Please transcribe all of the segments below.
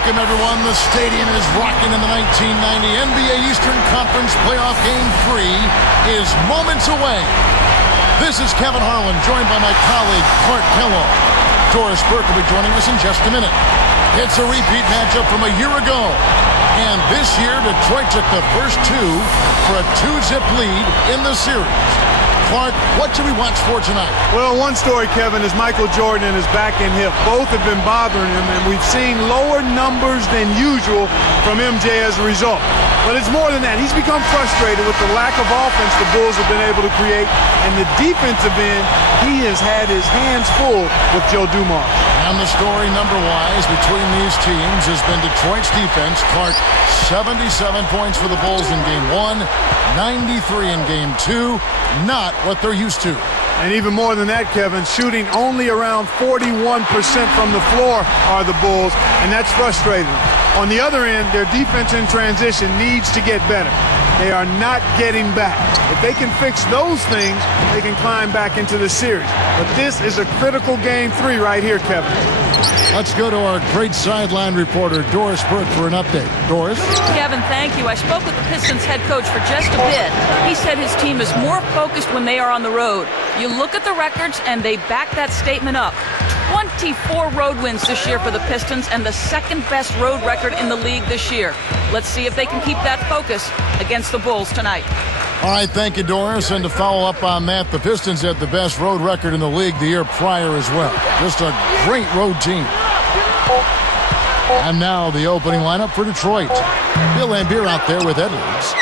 Welcome, everyone. The stadium is rocking in the 1990 NBA Eastern Conference Playoff Game 3 is moments away. This is Kevin Harlan, joined by my colleague, Clark Kellogg. Doris Burke will be joining us in just a minute. It's a repeat matchup from a year ago. And this year, Detroit took the first two for a 2-zip lead in the series. Clark, what should we watch for tonight? Well, one story, Kevin, is Michael Jordan and his back and hip. Both have been bothering him, and we've seen lower numbers than usual from MJ as a result. But it's more than that. He's become frustrated with the lack of offense the Bulls have been able to create. And the defensive end, he has had his hands full with Joe Dumars. And the story number-wise between these teams has been Detroit's defense. Clark, 77 points for the Bulls in Game 1, 93 in Game 2. Not what they're used to. And even more than that, Kevin, shooting only around 41% from the floor are the Bulls, and that's frustrating them. On the other end, their defense in transition needs to get better. They are not getting back. If they can fix those things, they can climb back into the series. But this is a critical Game 3 right here, Kevin. Let's go to our great sideline reporter, Doris Burke, for an update. Doris? Kevin, thank you. I spoke with the Pistons head coach for just a bit. He said his team is more focused when they are on the road. You look at the records, and they back that statement up. 24 road wins this year for the Pistons, and the second-best road record in the league this year. Let's see if they can keep that focus against the Bulls tonight. All right, thank you, Doris. And to follow up on that, the Pistons had the best road record in the league the year prior as well. Just a great road team. And now the opening lineup for Detroit. Bill Laimbeer out there with Edwards.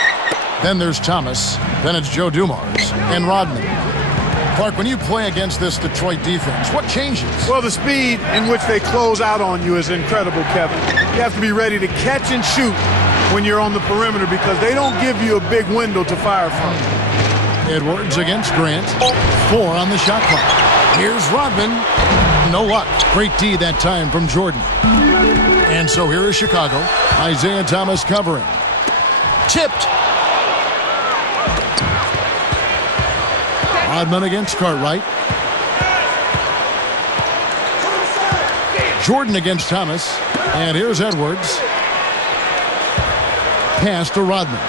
Then there's Thomas. Then it's Joe Dumars and Rodman. Clark, when you play against this Detroit defense, what changes? Well, the speed in which they close out on you is incredible, Kevin. You have to be ready to catch and shoot when you're on the perimeter because they don't give you a big window to fire from. Edwards against Grant. 4 on the shot clock. Here's Rodman. No luck. Great D that time from Jordan. And so here is Chicago. Isaiah Thomas covering. Tipped. Rodman against Cartwright. Jordan against Thomas. And here's Edwards. Pass to Rodman.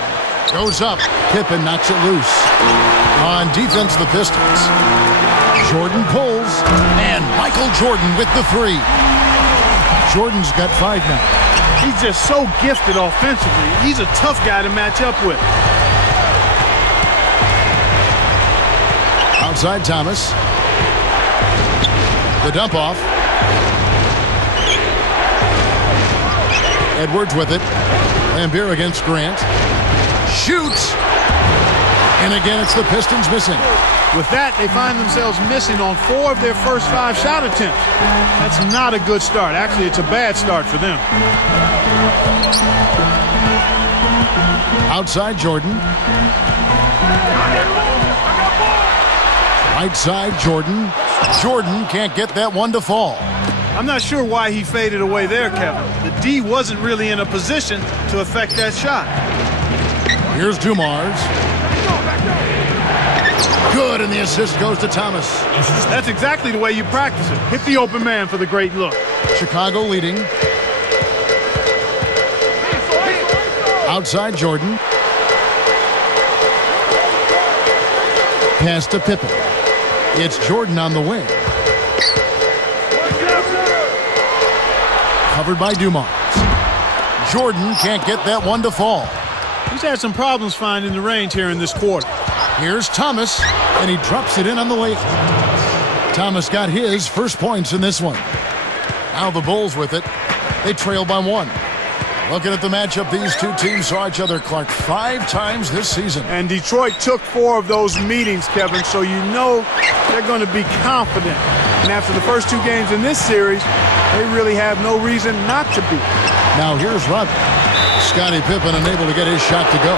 Goes up. Pippen knocks it loose. On defense, the Pistons. Jordan pulls. And Michael Jordan with the 3. Jordan's got 5 now. He's just so gifted offensively. He's a tough guy to match up with. Outside Thomas. The dump off. Edwards with it. Laimbeer against Grant. Shoots. And again, it's the Pistons missing. With that, they find themselves missing on 4 of their first 5 shot attempts. That's not a good start. Actually, it's a bad start for them. Outside Jordan. Right side Jordan. Jordan can't get that one to fall. I'm not sure why he faded away there, Kevin. The D wasn't really in a position to affect that shot. Here's Dumars. Good, and the assist goes to Thomas. That's exactly the way you practice it. Hit the open man for the great look. Chicago leading. Outside Jordan. Pass to Pippen. It's Jordan on the wing. Covered by Dumars. Jordan can't get that one to fall. He's had some problems finding the range here in this quarter. Here's Thomas, and he drops it in on the layup. Thomas got his first points in this one. Now the Bulls with it. They trail by 1. Looking at the matchup, these two teams saw each other, Clark, 5 times this season. And Detroit took 4 of those meetings, Kevin, so you know they're going to be confident. And after the first 2 games in this series, they really have no reason not to be. Now here's Rodman. Scottie Pippen unable to get his shot to go.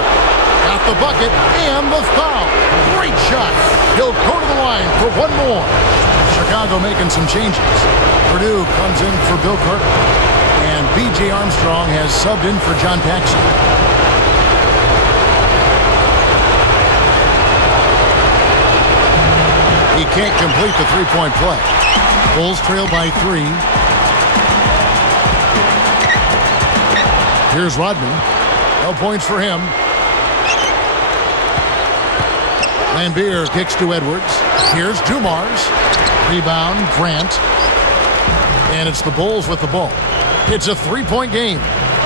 Got the bucket and the foul. Great shot. He'll go to the line for 1 more. Chicago making some changes. Purdue comes in for Bill Carter. And B.J. Armstrong has subbed in for John Paxson. He can't complete the 3-point play. Bulls trail by 3. Here's Rodman. No points for him. Lambier kicks to Edwards. Here's Dumars. Rebound, Grant. And it's the Bulls with the ball. It's a three-point game.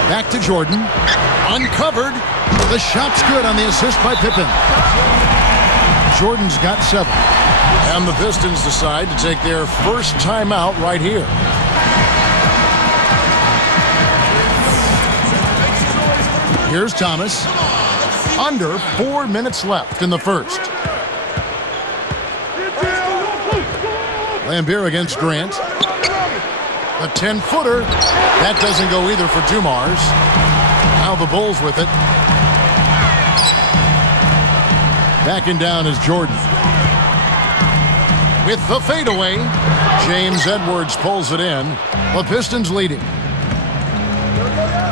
Back to Jordan. Uncovered. The shot's good on the assist by Pippen. Jordan's got 7. And the Pistons decide to take their first timeout right here. Here's Thomas. Under 4 minutes left in the first. Lambier against Grant. A 10-footer. That doesn't go either for Dumars. Now the Bulls with it. Backing down is Jordan. With the fadeaway, James Edwards pulls it in. The Pistons leading.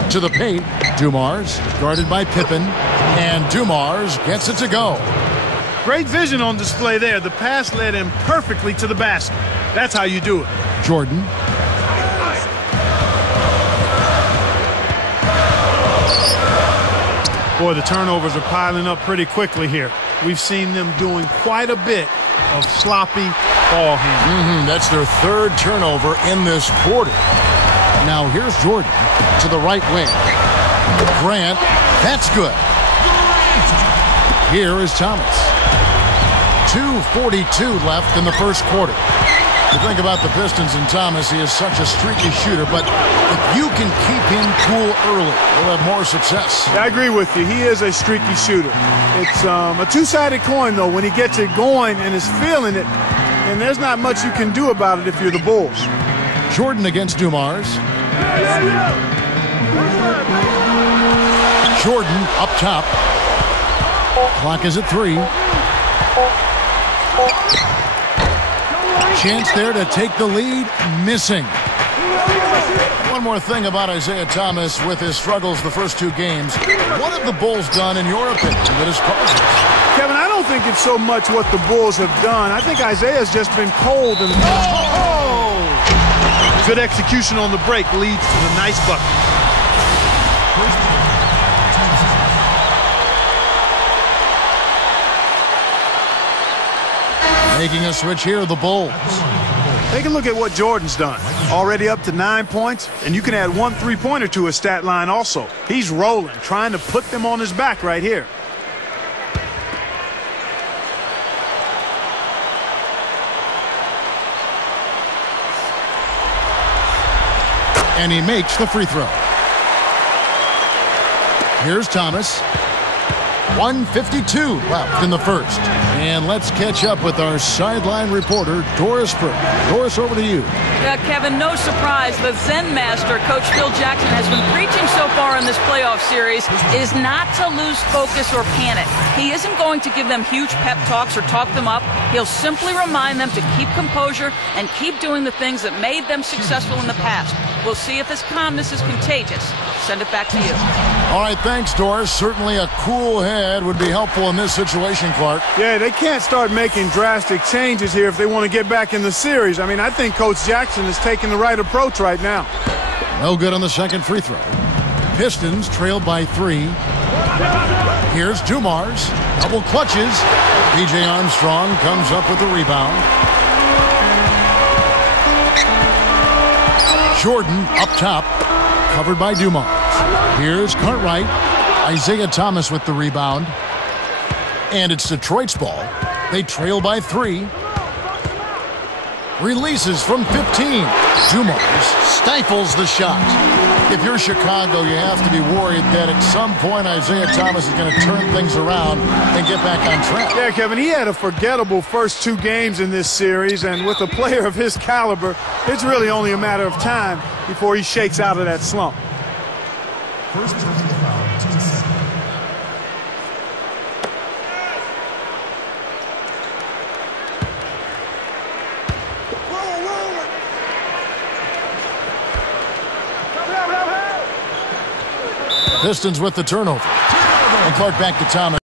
To the paint, Dumars, guarded by Pippen. And Dumars gets it to go. Great vision on display there. The pass led him perfectly to the basket. That's how you do it. Jordan. Boy, the turnovers are piling up pretty quickly here. We've seen them doing quite a bit of sloppy ball handling. That's their third turnover in this quarter. Now here's Jordan to the right wing. Grant, that's good. Here is Thomas. 2:42 left in the first quarter. You think about the Pistons and Thomas, he is such a streaky shooter, but if you can keep him cool early, you'll have more success. Yeah, I agree with you. He is a streaky shooter. It's a two-sided coin, though. When he gets it going and is feeling it, and there's not much you can do about it if you're the Bulls. Jordan against Dumars. Jordan up top. Clock is at 3. Chance there to take the lead. Missing. One more thing about Isaiah Thomas with his struggles the first 2 games. What have the Bulls done, in your opinion, that has caused this? Kevin, I don't think it's so much what the Bulls have done. I think Isaiah's just been cold. And good execution on the break leads to the nice bucket. Making a switch here, the Bulls. Take a look at what Jordan's done. Already up to 9 points, and you can add 1 3-pointer to his stat line also. He's rolling, trying to put them on his back right here. And he makes the free throw. Here's Thomas. 1:52 left in the first. And let's catch up with our sideline reporter, Doris Burke. Doris, over to you. Yeah, Kevin, no surprise. The Zen master, Coach Phil Jackson, has been preaching so far in this playoff series is not to lose focus or panic. He isn't going to give them huge pep talks or talk them up. He'll simply remind them to keep composure and keep doing the things that made them successful in the past. We'll see if his calmness is contagious. Send it back to you. All right, thanks, Doris. Certainly a cool head would be helpful in this situation, Clark. Yeah, they can't start making drastic changes here if they want to get back in the series. I mean, I think Coach Jackson is taking the right approach right now. No good on the second free throw. Pistons trailed by 3. Here's Dumars. Double clutches. B.J. Armstrong comes up with the rebound. Jordan up top, covered by Dumars. Here's Cartwright. Isaiah Thomas with the rebound. And it's Detroit's ball. They trail by 3. Releases from 15. Dumars stifles the shot. If you're Chicago, you have to be worried that at some point Isaiah Thomas is going to turn things around and get back on track. Yeah, Kevin, he had a forgettable first 2 games in this series, and with a player of his caliber, it's really only a matter of time before he shakes out of that slump. First personal foul, team 7. Pistons with the turnover. And Clark back to Thomas.